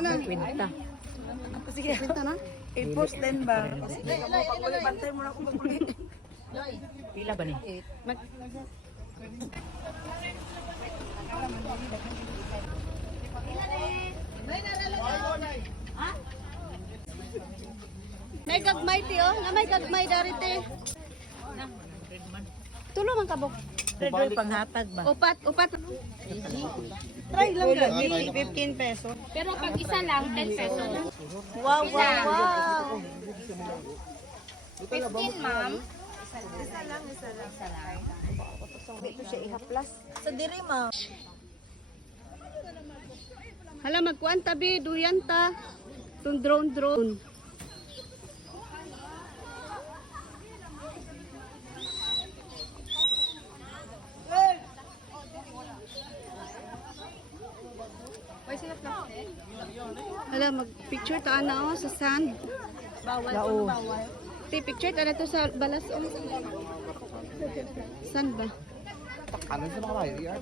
Kwenta. Sige, kwenta na. Post din ba? Bantay mo na ako paguli. Pila ba ni? May gagmay ti oh, na may gagmay darite. Tulo man kabok. Red panghatag ba? Upat. Try lang ga, 15 pesos. Pero pag isa lang, 10 pesos. Wow. 15, ma'am. Dito siya ihaplas. Sa diri ma. Hala magkuan tabi, duyan ta. Tung drone. Hala mag-picture ta ana oh, sa sand. Lao. Picture ta na to sa balas oh. Sand ba? Kanan sa mga bayo yan.